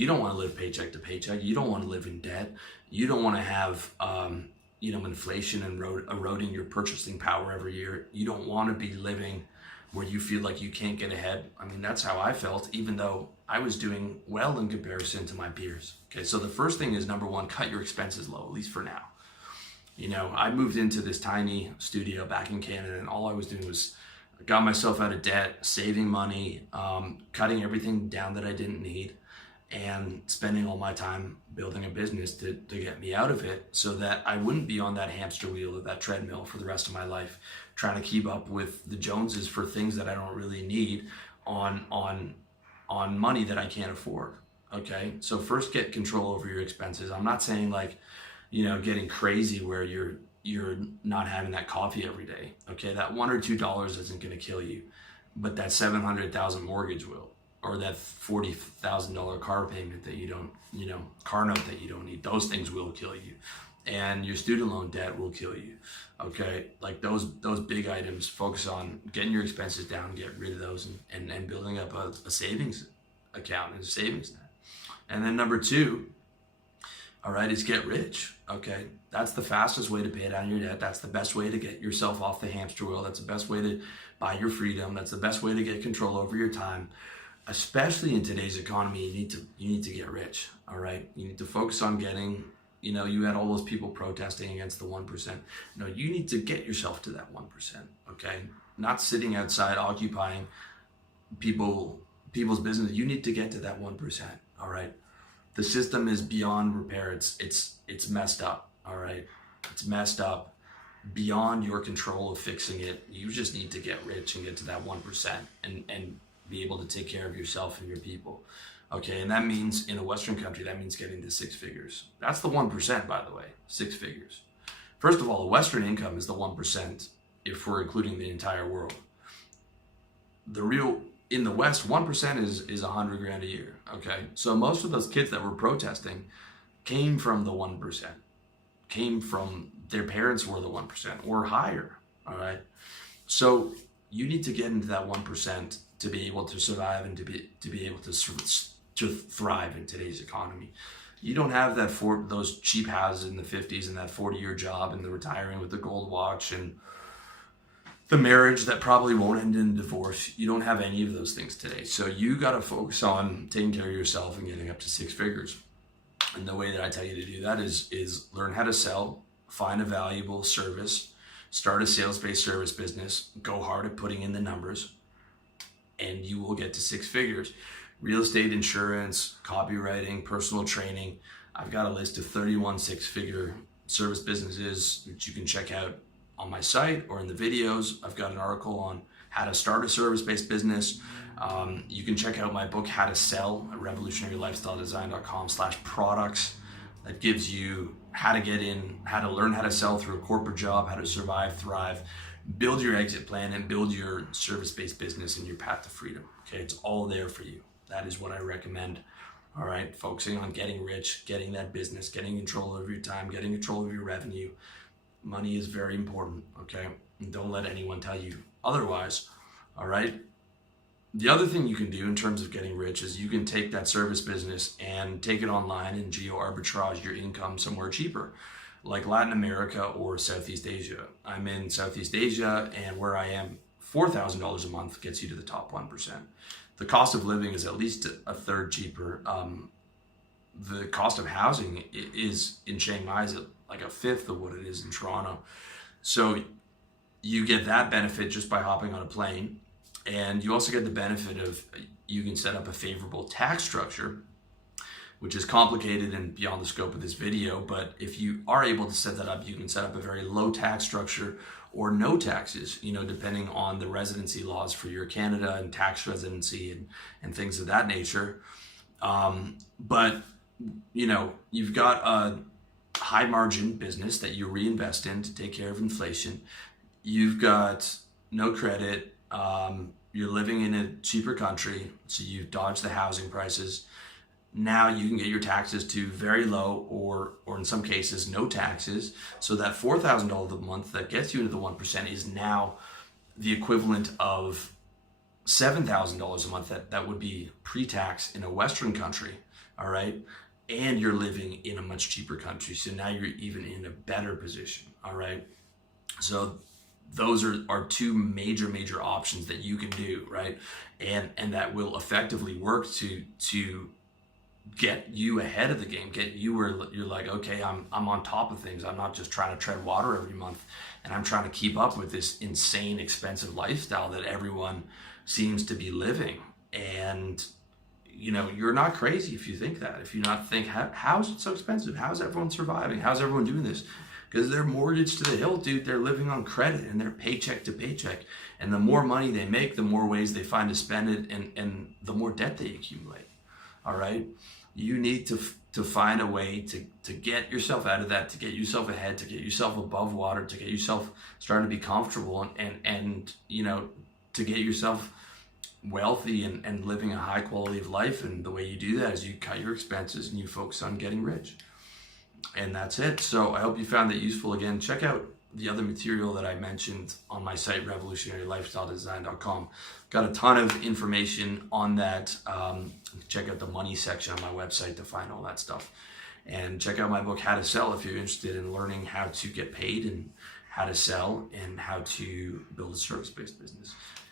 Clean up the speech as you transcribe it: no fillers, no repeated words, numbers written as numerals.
you don't want to live paycheck to paycheck. You don't want to live in debt. You don't want to have, inflation and eroding your purchasing power every year. You don't want to be living where you feel like you can't get ahead. I mean, that's how I felt, even though I was doing well in comparison to my peers. Okay, so the first thing is, number one, cut your expenses low, at least for now. I moved into this tiny studio back in Canada, and all I was doing was got myself out of debt, saving money, cutting everything down that I didn't need, and spending all my time building a business to get me out of it, so that I wouldn't be on that hamster wheel or that treadmill for the rest of my life, trying to keep up with the Joneses for things that I don't really need on money that I can't afford. Okay, so first get control over your expenses. I'm not saying getting crazy where you're not having that coffee every day. Okay, that $1 or $2 isn't going to kill you, but that $700,000 mortgage will, or that $40,000 car payment that you don't, car note that you don't need. Those things will kill you, and your student loan debt will kill you. Okay, like those big items. Focus on getting your expenses down, get rid of those, and building up a savings account and a savings net. And then number two, all right, is get rich. Okay, that's the fastest way to pay down your debt. That's the best way to get yourself off the hamster wheel. That's the best way to buy your freedom. That's the best way to get control over your time. Especially in today's economy, you need to get rich. All right, you need to focus on getting. You had all those people protesting against the 1%. No, you need to get yourself to that 1%. Okay, not sitting outside occupying people's business. You need to get to that 1%. All right. The system is beyond repair. It's messed up. All right, it's messed up, beyond your control of fixing it. You just need to get rich and get to that 1%, and be able to take care of yourself and your people. Okay, and that means in a Western country, that means getting to 6 figures. That's the 1%, by the way, 6 figures. First of all, the Western income is the 1% if we're including the entire world. In the West, 1% is 100 grand a year. Okay, so most of those kids that were protesting came from the 1%, came from their parents were the 1% or higher. All right, so you need to get into that 1% to be able to survive and to be able to thrive in today's economy. You don't have those cheap houses in the 50s and that 40-year job and the retiring with the gold watch and the marriage that probably won't end in divorce. You don't have any of those things today. So you got to focus on taking care of yourself and getting up to 6 figures. And the way that I tell you to do that is learn how to sell, find a valuable service, start a sales-based service business, go hard at putting in the numbers, and you will get to 6 figures. Real estate, insurance, copywriting, personal training. I've got a list of 31 6-figure service businesses that you can check out on my site or in the videos. I've got an article on how to start a service-based business. You can check out my book, How to Sell, at revolutionarylifestyledesign.com/products. That gives you how to get in, how to learn how to sell through a corporate job, how to survive, thrive, build your exit plan, and build your service-based business and your path to freedom. Okay, it's all there for you. That is what I recommend. All right, focusing on getting rich, getting that business, getting control over your time, getting control of your revenue. Money is very important, okay? And don't let anyone tell you otherwise, all right? The other thing you can do in terms of getting rich is you can take that service business and take it online and geo-arbitrage your income somewhere cheaper, like Latin America or Southeast Asia. I'm in Southeast Asia, and where I am, $4,000 a month gets you to the top 1%. The cost of living is at least a third cheaper. The cost of housing is in Chiang Mai is like a fifth of what it is in Toronto. So you get that benefit just by hopping on a plane. And you also get the benefit of you can set up a favorable tax structure, which is complicated and beyond the scope of this video. But if you are able to set that up, you can set up a very low tax structure or no taxes, depending on the residency laws for your Canada and tax residency and things of that nature. But you've got a high margin business that you reinvest in to take care of inflation. You've got no credit. You're living in a cheaper country, so you've dodged the housing prices. Now you can get your taxes to very low or in some cases no taxes. So that $4,000 a month that gets you into the 1% is now the equivalent of $7,000 a month that would be pre-tax in a Western country. all right? And you're living in a much cheaper country, so now you're even in a better position, all right? So those are two major options that you can do, right? And that will effectively work to get you ahead of the game, get you where you're like, okay, I'm on top of things. I'm not just trying to tread water every month, and I'm trying to keep up with this insane expensive lifestyle that everyone seems to be living. And you know, you're not crazy if you think that. If you not think, how's it so expensive? How's everyone surviving? How's everyone doing this? Because they're mortgaged to the hill, dude. They're living on credit and they're paycheck to paycheck. And the more money they make, the more ways they find to spend it, and the more debt they accumulate. All right? You need to find a way to get yourself out of that, to get yourself ahead, to get yourself above water, to get yourself starting to be comfortable, and you know, to get yourself wealthy and living a high quality of life. And the way you do that is you cut your expenses and you focus on getting rich. And that's it. So I hope you found that useful. Again, check out the other material that I mentioned on my site, revolutionarylifestyledesign.com. Got a ton of information on that. Check out the money section on my website to find all that stuff. And check out my book, How to Sell, if you're interested in learning how to get paid and how to sell and how to build a service-based business.